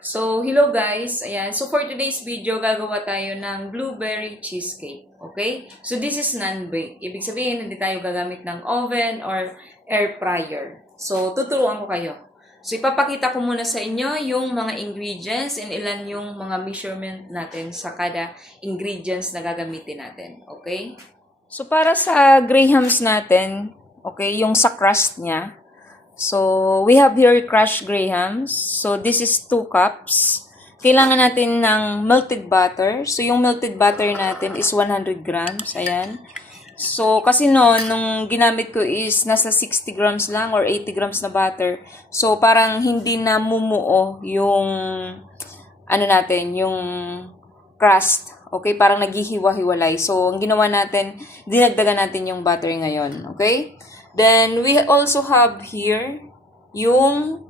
So, hello guys. Ayan. So, for today's video, gagawa tayo ng blueberry cheesecake. Okay? So, this is non-bake. Ibig sabihin, hindi tayo gagamit ng oven or air fryer. So, tuturuan ko kayo. So, ipapakita ko muna sa inyo yung mga ingredients and ilan yung mga measurement natin sa kada ingredients na gagamitin natin. Okay? So, para sa grahams natin, okay, yung sa crust niya, so, we have here crushed grahams. So, this is 2 cups. Kailangan natin ng melted butter. So, yung melted butter natin is 100 grams. Ayan. So, kasi nung ginamit ko is nasa 60 grams lang or 80 grams na butter. So, parang hindi na mumuo yung, natin, yung crust. Okay? Parang naghihiwa-hiwalay. So, ang ginawa natin, dinagdagan natin yung butter ngayon. Okay? Then, we also have here yung,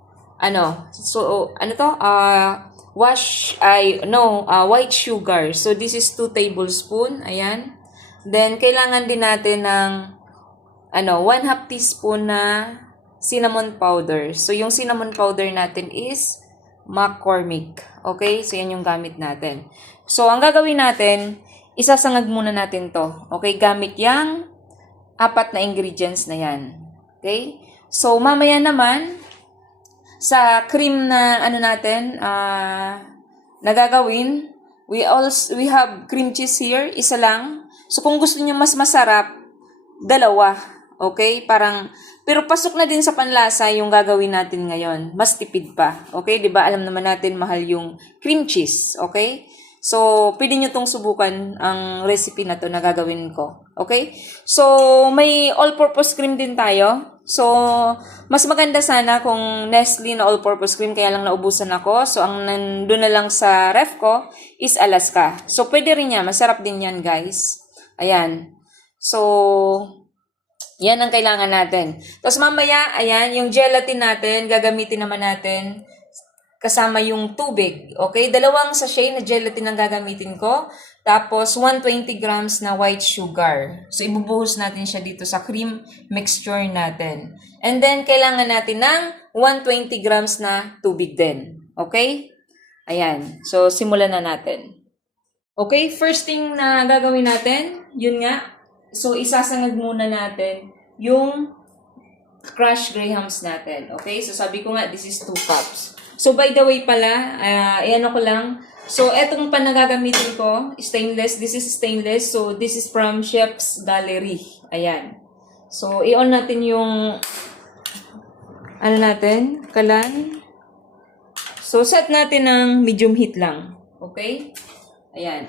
white sugar. So, this is 2 tablespoon. Ayan. Then, kailangan din natin ng, 1/2 teaspoon na cinnamon powder. So, yung cinnamon powder natin is McCormick. Okay? So, yan yung gamit natin. So, ang gagawin natin, isasangag muna natin to. Okay? Gamit yung 4 na ingredients na yan. Okay? So, mamaya naman, sa cream na, na gagawin, we have cream cheese here, isa lang. So, kung gusto niyo mas masarap, 2. Okay? Pero pasok na din sa panlasa yung gagawin natin ngayon. Mas tipid pa. Okay? Diba? Alam naman natin, mahal yung cream cheese. Okay? So, pwede nyo tong subukan ang recipe na to na gagawin ko. Okay? So, may all-purpose cream din tayo. So, mas maganda sana kung Nestle na all-purpose cream, kaya lang naubusan ako. So, ang nandun na lang sa ref ko is Alaska. So, pwede rin yan. Masarap din yan, guys. Ayan. So, yan ang kailangan natin. Tapos mamaya, ayan, yung gelatin natin, gagamitin naman natin kasama yung tubig. Okay? 2 sachet na gelatin ang gagamitin ko. Tapos, 120 grams na white sugar. So, ibubuhos natin siya dito sa cream mixture natin. And then, kailangan natin ng 120 grams na tubig din. Okay? Ayan. So, simulan na natin. Okay? First thing na gagawin natin, yun nga. So, isasangag muna natin yung crushed grahams natin. Okay? So, sabi ko nga, this is 2 cups. So, by the way pala, ko lang. So, etong panagagamitin ko, stainless. This is stainless. So, this is from Chef's Gallery. Ayan. So, i-on natin yung, kalan. So, set natin ng medium heat lang. Okay? Ayan.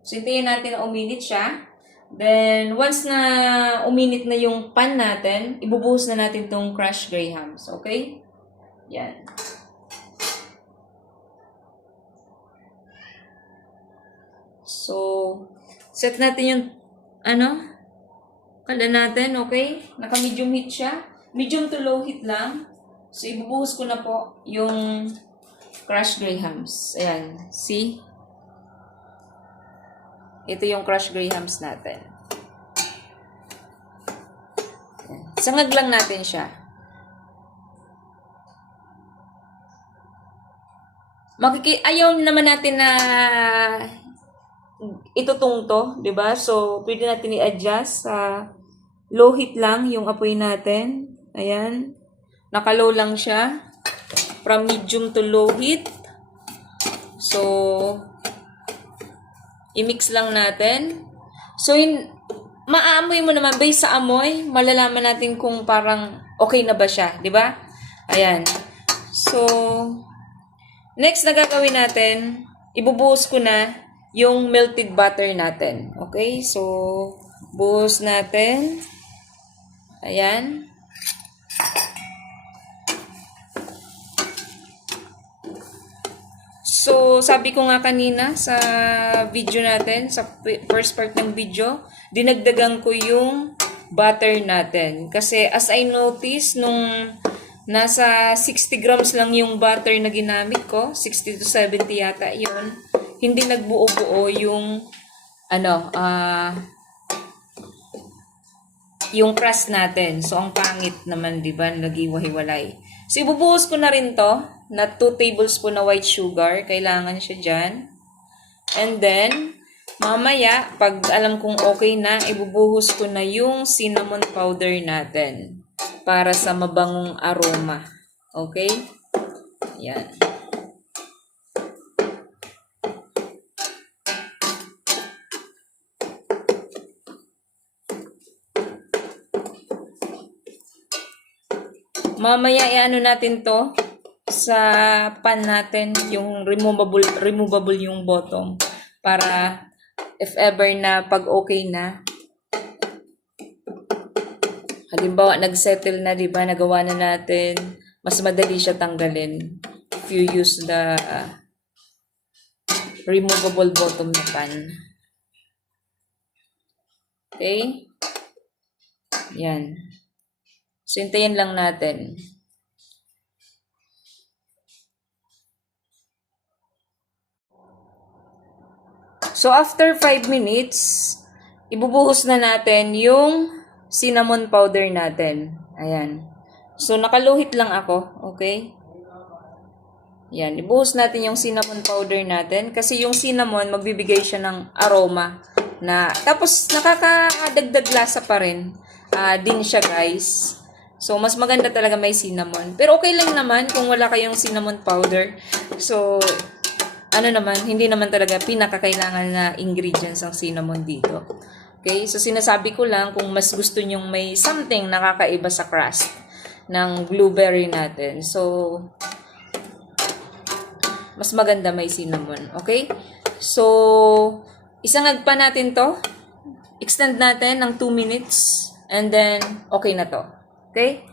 So, hintayin natin na uminit siya. Then, once na uminit na yung pan natin, ibubuhos na natin tong crushed grahams. Okay? Yan. So, set natin yung, kalan natin, okay? Naka-medium heat siya. Medium to low heat lang. So, ibubuhos ko na po yung crushed grahams. Ayan. See? Ito yung crushed grahams natin. Ayan. Sangag lang natin siya. Ayaw naman natin na itutong to, 'di ba? So, pwede natin i-adjust sa low heat lang yung apoy natin. Ayan. Naka-low lang siya. From medium to low heat. So, i-mix lang natin. So, maaamoy mo naman. Based sa amoy, malalaman natin kung parang okay na ba siya. 'Di ba? Ayan. So, next na gagawin natin, ibubuhos ko na yung melted butter natin. Okay? So, buhos natin. Ayan. So, sabi ko nga kanina sa video natin, sa first part ng video, dinagdagan ko yung butter natin. Kasi as I noticed, nung nasa 60 grams lang yung butter na ginamit ko, 60 to 70 yata yun, hindi nagbuo-buo yung, yung crust natin. So, ang pangit naman, di ba? Nag-iwahiwalay. So, ibubuhos ko na rin to na 2 tablespoon na white sugar. Kailangan siya dyan. And then, mamaya, pag alam kong okay na, ibubuhos ko na yung cinnamon powder natin para sa mabangong aroma. Okay? Yan. Mamaya, i-ano natin to sa pan natin, yung removable yung bottom. Para, if ever na pag okay na, halimbawa, nagsettle na, di ba? Nagawa na natin. Mas madali siya tanggalin if you use the removable bottom na pan. Okay? Yan. So, hintayin lang natin. So, after 5 minutes, ibubuhos na natin yung cinnamon powder natin. Ayan. So, nakaluhit lang ako. Okay? Yan. Ibuhos natin yung cinnamon powder natin. Kasi yung cinnamon, magbibigay siya ng aroma. Tapos, nakakadagdag lasa pa rin. Din siya, guys. So, mas maganda talaga may cinnamon. Pero okay lang naman kung wala kayong cinnamon powder. So, hindi naman talaga pinakakailangan na ingredients ang cinnamon dito. Okay? So, sinasabi ko lang kung mas gusto nyong may something nakakaiba sa crust ng blueberry natin. So, mas maganda may cinnamon. Okay? So, isangag pa natin to. Extend natin ng 2 minutes. And then, okay na to. Okay?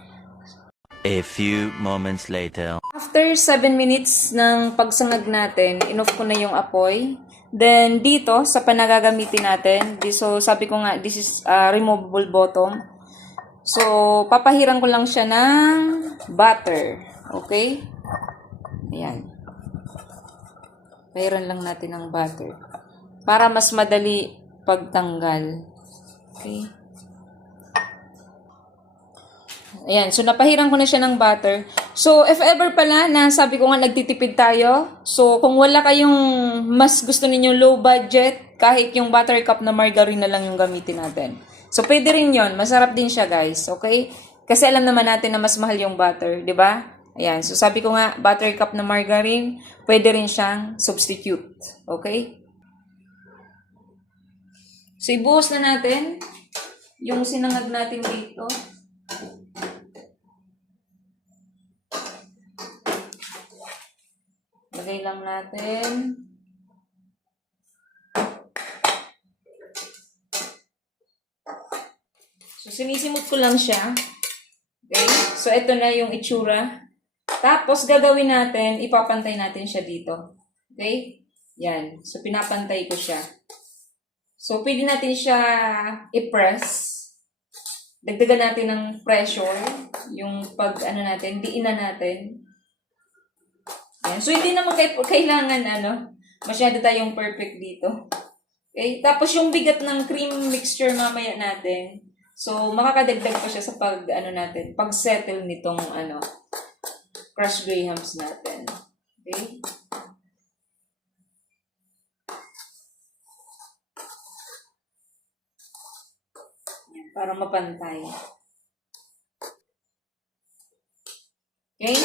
A few moments later. After 7 minutes ng pagsangag natin, inoff ko na yung apoy. Then, dito, sa panagagamitin natin, so sabi ko nga, this is removable bottom. So, papahiran ko lang siya ng butter. Okay? Ayan. Pahiran lang natin ng butter. Para mas madali pagtanggal. Okay? Ayan, so napahiran ko na siya ng butter. So, if ever pala na sabi ko nga nagtitipid tayo, so kung wala kayong mas gusto ninyong low budget, kahit yung butter cup na margarine na lang yung gamitin natin. So, pwede rin yon. Masarap din siya, guys. Okay? Kasi alam naman natin na mas mahal yung butter, di ba? Ayan, so sabi ko nga, butter cup na margarine, pwede rin siyang substitute. Okay? So, ibuhos na natin yung sinangag natin dito. Lagay lang natin. So, sinisimot ko lang siya. Okay? So, ito na yung itsura. Tapos, gagawin natin, ipapantay natin siya dito. Okay? Yan. So, pinapantay ko siya. So, pwede natin siya i-press. Dagdagan natin ng pressure. Yung diin na natin. Ayan. So, hindi naman kailangan, masyado tayong perfect dito. Okay? Tapos, yung bigat ng cream mixture mamaya natin. So, makakadagdag pa siya sa pag-settle nitong, crushed grahams natin. Okay? Ayan, para mapantay. Okay?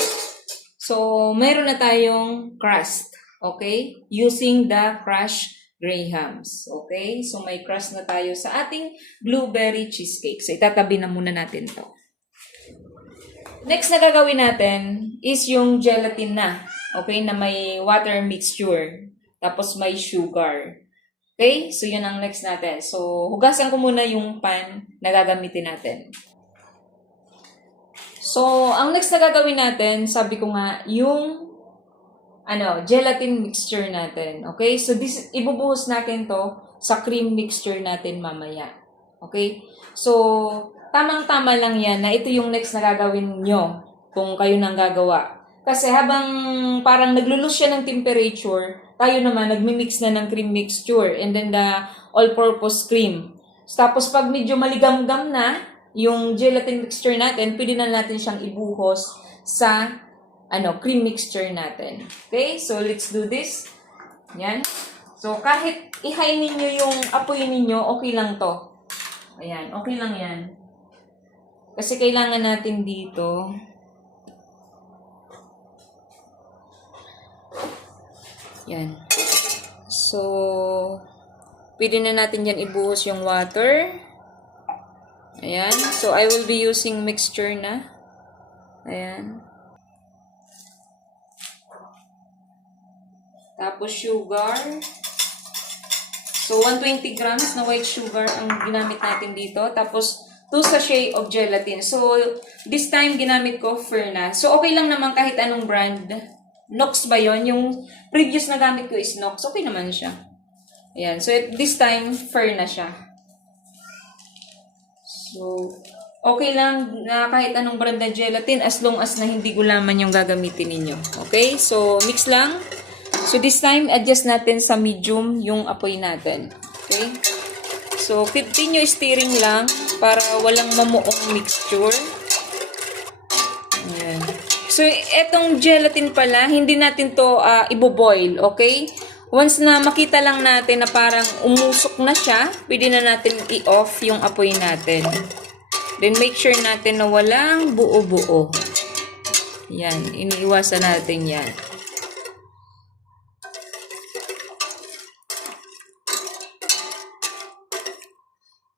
So, mayroon na tayong crust. Okay? Using the crushed grahams. Okay? So, may crust na tayo sa ating blueberry cheesecake. So, itatabi na muna natin to. Next na gagawin natin is yung gelatin na. Okay? Na may water mixture. Tapos, may sugar. Okay? So, yun ang next natin. So, hugasan ko muna yung pan na gagamitin natin. So, ang next na gagawin natin, sabi ko nga, yung gelatin mixture natin. Okay? So, ibubuhos natin to sa cream mixture natin mamaya. Okay? So, tamang-tama lang yan na ito yung next na gagawin nyo kung kayo nang gagawa. Kasi habang parang naglulus siya ng temperature, tayo naman nagmi-mix na ng cream mixture and then the all-purpose cream. Tapos, pag medyo maligamgam na, yung gelatin mixture natin, pwede na natin siyang ibuhos sa cream mixture natin. Okay? So, let's do this. Yan. So, kahit i-high ninyo yung apoy ninyo, okay lang to. Ayan, okay lang yan. Kasi kailangan natin dito yan. So, pwede na natin yan ibuhos yung water. Ayan. So, I will be using mixture na. Ayan. Tapos, sugar. So, 120 grams na white sugar ang ginamit natin dito. Tapos, 2 sachet of gelatin. So, this time, ginamit ko Ferna. So, okay lang naman kahit anong brand. Nox ba yon? Yung previous na gamit ko is Nox. Okay naman siya. Ayan. So, this time, Ferna siya. So, okay lang na kahit anong brand na gelatin as long as na hindi gulaman yung gagamitin ninyo. Okay? So, mix lang. So, this time, adjust natin sa medium yung apoy natin. Okay? So, continue stirring lang para walang mamuong mixture. Ayan. So, etong gelatin pala, hindi natin to iboboil. Okay? Once na makita lang natin na parang umusok na siya, pwede na natin i-off yung apoy natin. Then, make sure natin na walang buo-buo. Yan. Iniiwasan natin yan.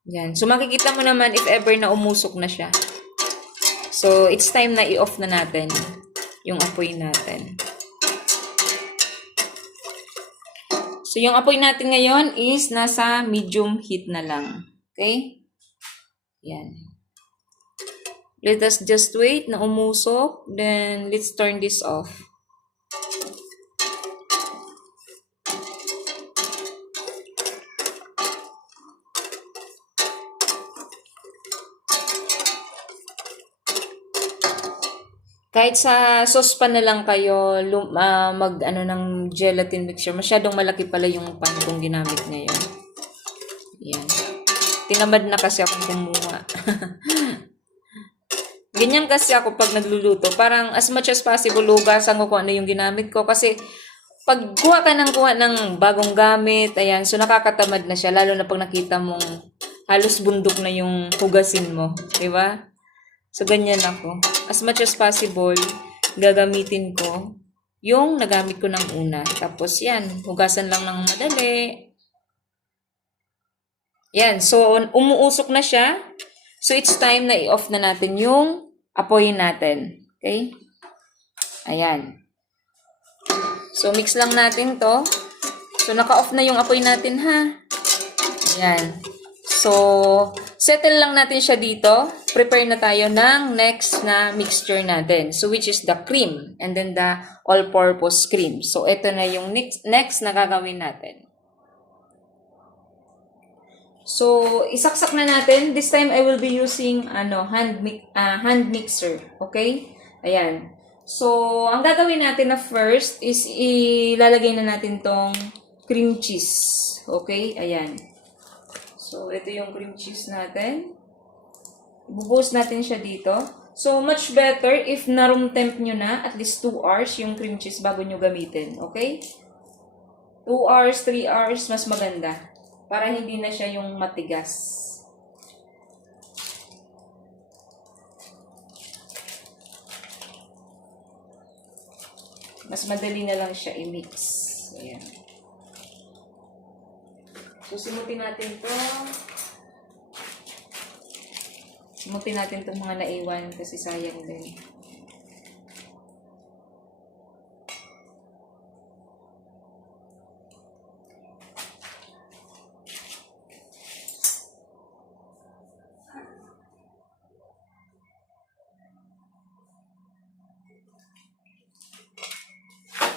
Yan. So, makikita mo naman if ever na umusok na siya. So, it's time na i-off na natin yung apoy natin. So, yung apoy natin ngayon is nasa medium heat na lang. Okay? Yan. Let us just wait na umusok. Then, let's turn this off. Kahit sa saucepan na lang kayo ng gelatin mixture. Masyadong malaki pala yung pan kong ginamit ngayon. Yan. Tinamad na kasi ako kumuha. Ganyan kasi ako pag nagluluto. Parang as much as possible, hugasan ko kung ano yung ginamit ko. Kasi pag kuha ka ng bagong gamit, ayan, so nakakatamad na siya. Lalo na pag nakita mong halos bundok na yung hugasin mo. Diba? So, ganyan ako. As much as possible, gagamitin ko yung nagamit ko ng una. Tapos, yan. Hugasan lang ng madali. Yan. So, umuusok na siya. So, it's time na i-off na natin yung apoy natin. Okay? Ayan. So, mix lang natin to. So, naka-off na yung apoy natin, ha? Ayan. So, settle lang natin siya dito. Prepare na tayo ng next na mixture natin. So, which is the cream. And then the all-purpose cream. So, ito na yung next na gagawin natin. So, isaksak na natin. This time, I will be using hand mixer. Okay? Ayan. So, ang gagawin natin na first is ilalagay na natin tong cream cheese. Okay? Ayan. So, ito yung cream cheese natin. Ibubuhos natin siya dito. So, much better if na-room temp nyo na at least 2 hours yung cream cheese bago nyo gamitin. Okay? 2 hours, 3 hours, mas maganda. Para hindi na siya yung matigas. Mas madali na lang siya i-mix. Ayan. So, simutin natin to. Simutin natin itong mga naiwan kasi sayang din.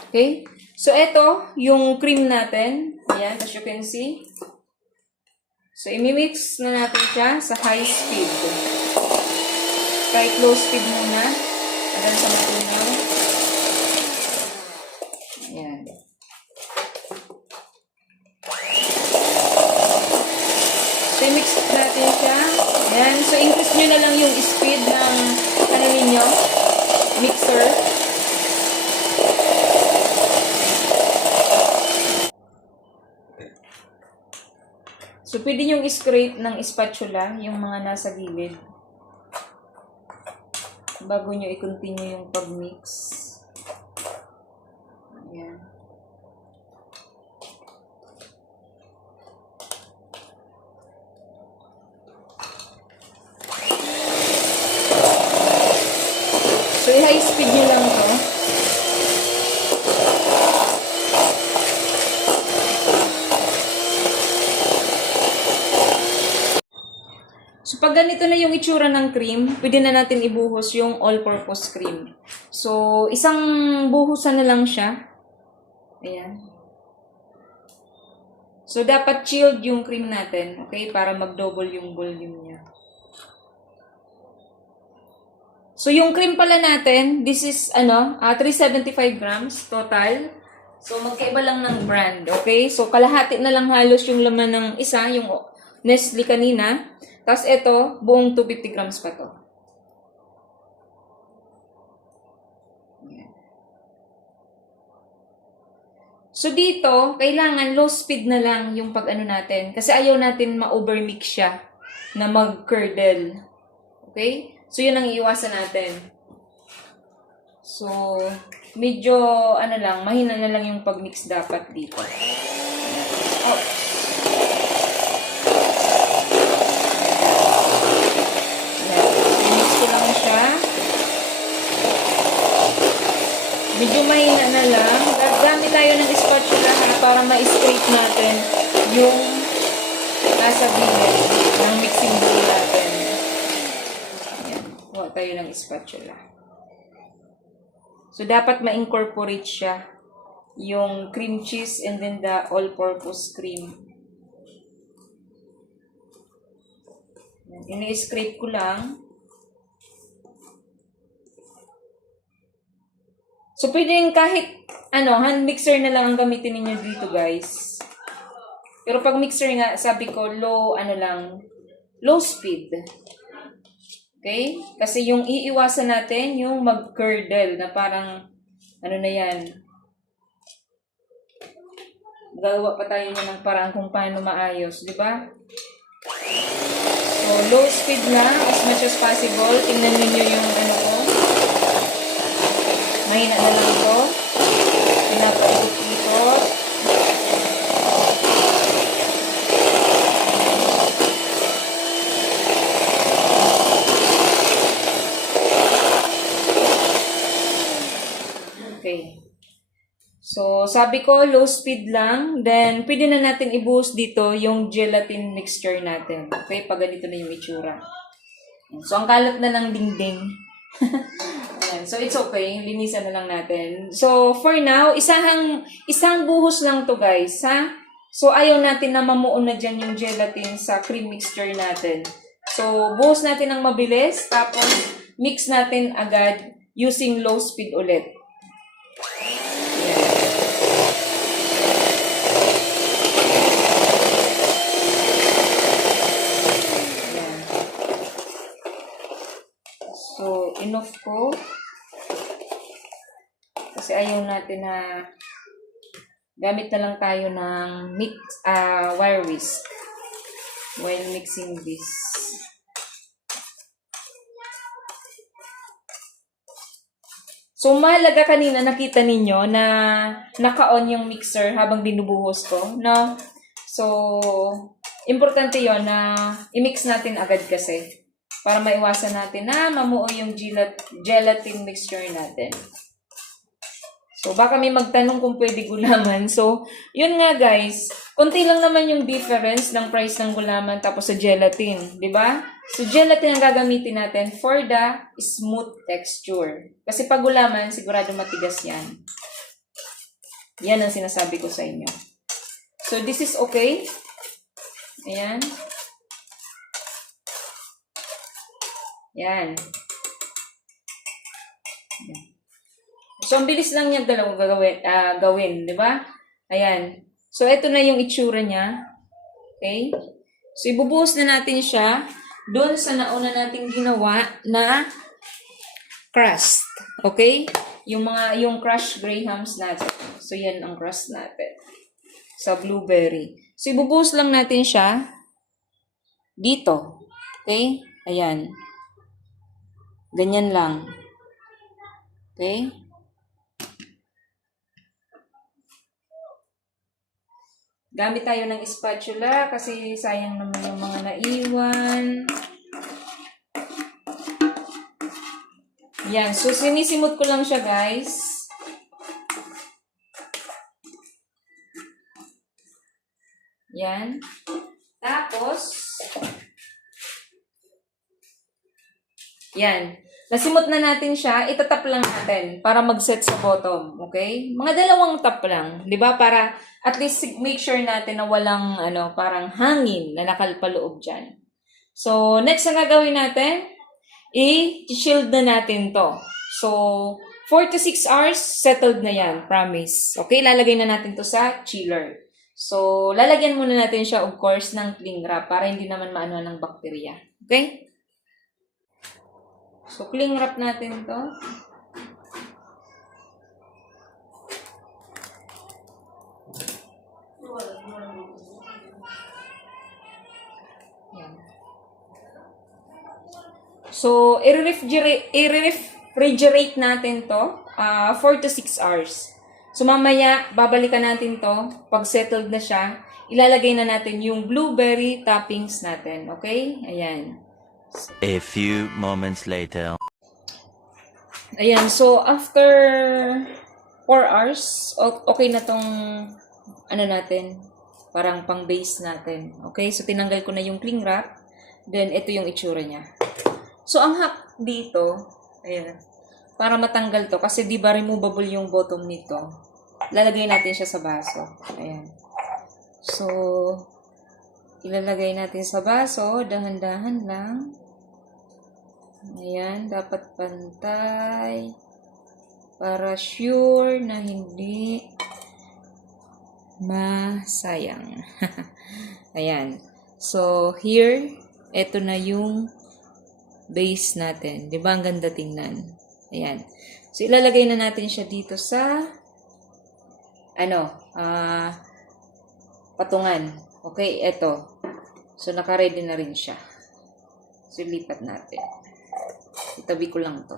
Okay? So, ito, yung cream natin. Ayan, as you can see. So, imimix na natin siya sa high speed. Kahit low speed muna. Hanggang sa matunaw. Ayan. So, imix natin siya. Ayan. So, increase nyo na lang yung speed ng, ninyo, mix mixer. So, pwede nyo scrape ng spatula yung mga nasa gilid. Bago nyo i-continue yung pag-mix. Ayan. So, i-high speed nyo lang to. So, pag ganito na yung itsura ng cream, pwede na natin ibuhos yung all-purpose cream. So, isang buhusan na lang siya. Ayan. So, dapat chilled yung cream natin, okay? Para mag-double yung volume niya. So, yung cream pala natin, this is, 375 grams total. So, magkaiba lang ng brand, okay? So, kalahati na lang halos yung laman ng isa, yung Nestle kanina. Tapos, ito, buong 250 grams pa to. So, dito, kailangan low speed na lang yung pag-ano natin. Kasi ayaw natin ma-overmix siya na mag-curdle. Okay? So, yun ang iiwasan natin. So, medyo, mahina na lang yung pag-mix dapat dito. Oh. Mix ko lang siya. Medyo mahina na lang. Gagamit tayo ng spatula para ma-scrape natin yung nasa gilid ng mixing bowl natin. Ayan. Kuha tayo ng spatula. So, dapat ma-incorporate siya yung cream cheese and then the all-purpose cream. Ini-scrape ko lang. So, pwedeng kahit, hand mixer na lang ang gamitin ninyo dito, guys. Pero pag mixer nga, sabi ko, low speed. Okay? Kasi yung iiwasan natin, yung mag-curdle, na parang, na yan. Gagawa pa tayo ng parang kung paano maayos, di ba? So, low speed lang, as much as possible. Tingnan ninyo yung ko. Mahina na lang ito. Pinapaikot-ikot. Okay. So, sabi ko, low speed lang. Then, pwede na natin ibuhos dito yung gelatin mixture natin. Okay? Pag ganito na yung itsura. So, ang kalat na ng dingding. So, it's okay. Linisan na lang natin. So, for now, isang buhos lang to guys, ha? So, ayaw natin na mamuon na dyan yung gelatin sa cream mixture natin. So, buhos natin ng mabilis. Tapos, mix natin agad using low speed ulit. Ayan. So, enough ko. Kasi ayaw natin na gamit na lang tayo ng wire whisk while mixing this. So, mahalaga kanina nakita ninyo na naka-on yung mixer habang binubuhos ko, no? So, importante yon na i-mix natin agad kasi para maiwasan natin na mamuo yung gelatin mixture natin. So, baka may magtanong kung pwede gulaman. So, yun nga guys. Konti lang naman yung difference ng price ng gulaman tapos sa gelatin. Diba? So, gelatin ang gagamitin natin for the smooth texture. Kasi pag gulaman, sigurado matigas yan. Yan ang sinasabi ko sa inyo. So, this is okay. Ayan. Yan. So, ang bilis lang niya gawin, di ba? Ayan. So, ito na yung itsura niya. Okay? So, ibubuhos na natin siya doon sa nauna nating ginawa na crust. Okay? Yung crushed grahams natin. So, yan ang crust natin. Sa blueberry. So, ibubuhos lang natin siya dito. Okay? Ayan. Ganyan lang. Okay? Gamit tayo ng spatula kasi sayang naman yung mga naiwan. Yan. So, sinisimot ko lang siya, guys. Yan. Tapos, yan. Nasimot na natin siya. Itatap lang natin para mag-set sa bottom. Okay? Mga 2 tap lang. 'Di ba? Para at least make sure natin na walang parang hangin na nakalpaloob dyan. So, next na gagawin natin, i-shield na natin to. So, 4 to 6 hours, settled na yan. Promise. Okay? Lalagay na natin to sa chiller. So, lalagyan muna natin siya, of course, ng cling wrap para hindi naman maano ng bakterya. Okay? So, cling wrap natin to. Yan. So, i-refrigerate natin to 4 to 6 hours. So, mamaya, babalikan natin to. Pag settled na siya, ilalagay na natin yung blueberry toppings natin. Okay? Ayan. A few moments later. Ayan. So, after 4 hours, okay na tong natin. Parang pang base natin. Okay? So, tinanggal ko na yung cling wrap. Then, ito yung itsura niya. So, ang hack dito, ayan, para matanggal to, kasi di ba removable yung bottom nito, lalagay natin siya sa baso. Ayan. So, ilalagay natin sa baso, dahan-dahan lang. Ayan, dapat pantay. Para sure na hindi masayang. Ayan. So, here, eto na yung base natin. Di ba? Ang ganda tingnan. Ayan. So, ilalagay na natin siya dito sa patungan. Okay, eto. So, naka-ready na rin siya. So, lipat natin. Itabi ko lang to.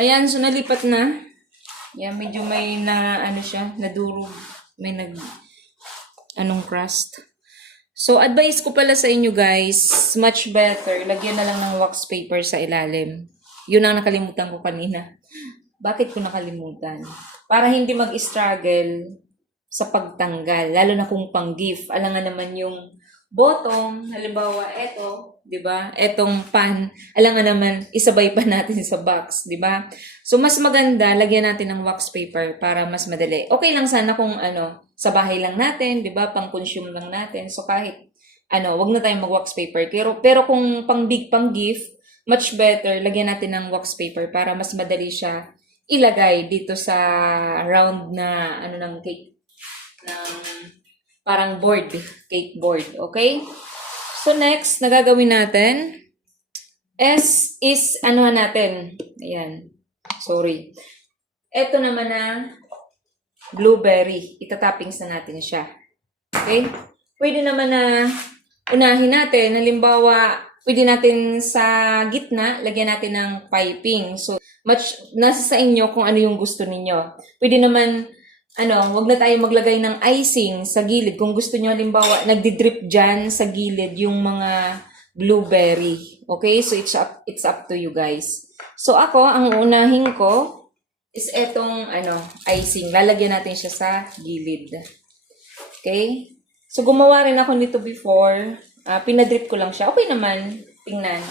Ayan, so nalipat na. Ayan, medyo may nadurog. May crust. So, advice ko pala sa inyo guys, much better, lagyan na lang ng wax paper sa ilalim. Yun ang nakalimutan ko kanina. Bakit ko nakalimutan? Para hindi mag-struggle sa pagtanggal, lalo na kung pang-gift. Alam nga naman yung bottom, halimbawa, eto, di ba? Etong pan, alam nga naman, isabay pa natin sa box, di ba? So, mas maganda, lagyan natin ng wax paper para mas madali. Okay lang sana kung sa bahay lang natin, di ba? Pang-consume lang natin. So, kahit, wag na tayong mag-wax paper. Pero kung pang-big, pang-gift, much better, lagyan natin ng wax paper para mas madali siya ilagay dito sa round na, ng cake, ng parang board, cake board. Okay? So, next, na gagawin natin is natin. Ayan. Sorry. Ito naman na blueberry. Itatoppings na natin siya. Okay? Pwede naman na unahin natin. Halimbawa, pwede natin sa gitna, lagyan natin ng piping. So, nasa sa inyo kung ano yung gusto ninyo. Pwede naman, wag na tayo maglagay ng icing sa gilid. Kung gusto nyo, halimbawa, nagdi-drip dyan sa gilid yung mga blueberry. Okay? So, it's up to you guys. So, ako, ang unahin ko is etong, icing. Lalagyan natin siya sa gilid. Okay? So, gumawa rin ako nito before. Pinadrip ko lang siya. Okay naman. Tingnan.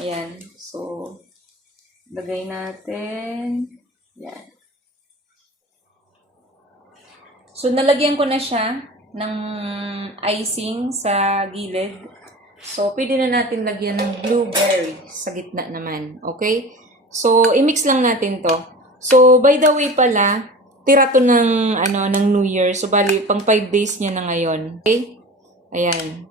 Ayan. So, lagay natin. Ayan. So, nalagyan ko na siya ng icing sa gilid. So, pwede na natin lagyan ng blueberry sa gitna naman. Okay? So, i-mix lang natin to. So, by the way pala, tira to ng, ng New Year. So, bali, pang 5 days niya na ngayon. Okay? Ayan.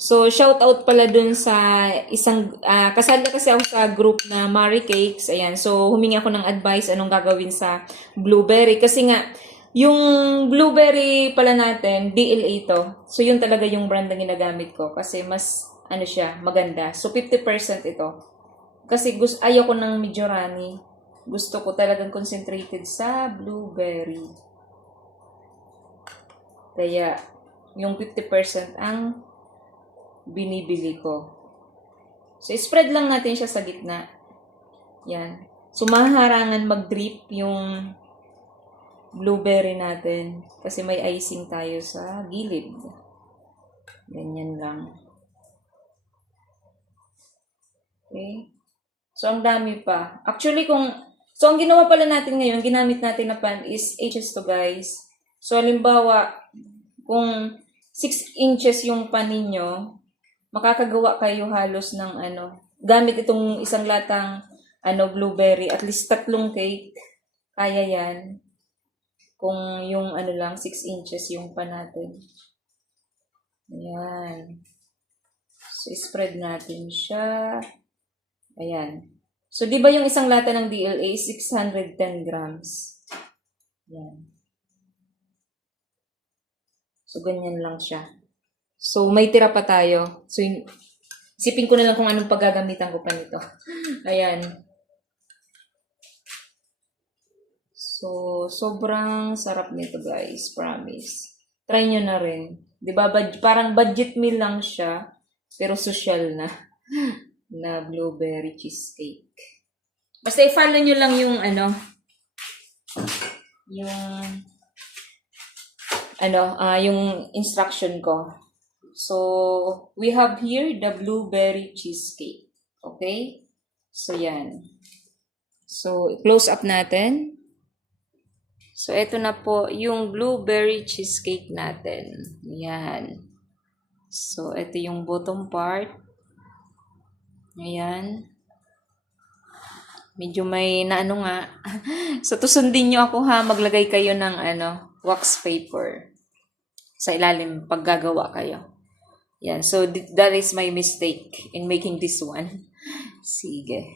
So, shout out pala dun sa isang, kasali kasi ako sa group na Marie Cakes. Ayan. So, humingi ako ng advice anong gagawin sa blueberry. Kasi nga, yung blueberry pala natin, DLA to. So, yun talaga yung brand na ginagamit ko. Kasi mas, ano siya, maganda. So, 50% ito. Kasi ayaw ko ng medyo runny. Gusto ko talagang concentrated sa blueberry. Kaya, yung 50% ang binibili ko. So, spread lang natin siya sa gitna. Yan. So, mahaharangan mag-drip yung blueberry natin. Kasi may icing tayo sa gilid. Ganyan lang. Okay. So, ang dami pa. Actually, ang ginawa pala natin ngayon, ginamit natin na pan is inches to, guys. So, halimbawa, kung 6 inches yung pan ninyo, makakagawa kayo halos ng gamit itong isang latang blueberry, at least 3 cake. Kaya yan. Kung yung 6 inches yung pan natin. Ayan. So, spread natin siya. Ayan. So, di ba yung isang lata ng DLA, 610 grams? Ayan. So, ganyan lang siya. So, may tira pa tayo. So, isipin ko na lang kung anong paggagamitan ko pa nito. Ayan. So, sobrang sarap nito, guys. Promise. Try nyo na rin. Diba, parang budget meal lang siya, pero social na. Na blueberry cheesecake. Basta i-follow nyo lang yung yung instruction ko. So, we have here the blueberry cheesecake. Okay? So, yan. So, close up natin. So, ito na po yung blueberry cheesecake natin. Yan. So, ito yung bottom part. Ayan. Medyo may nga. So, sundin nyo ako ha. Maglagay kayo ng wax paper sa ilalim pag gagawa kayo. Yan. So, that is my mistake in making this one. Sige.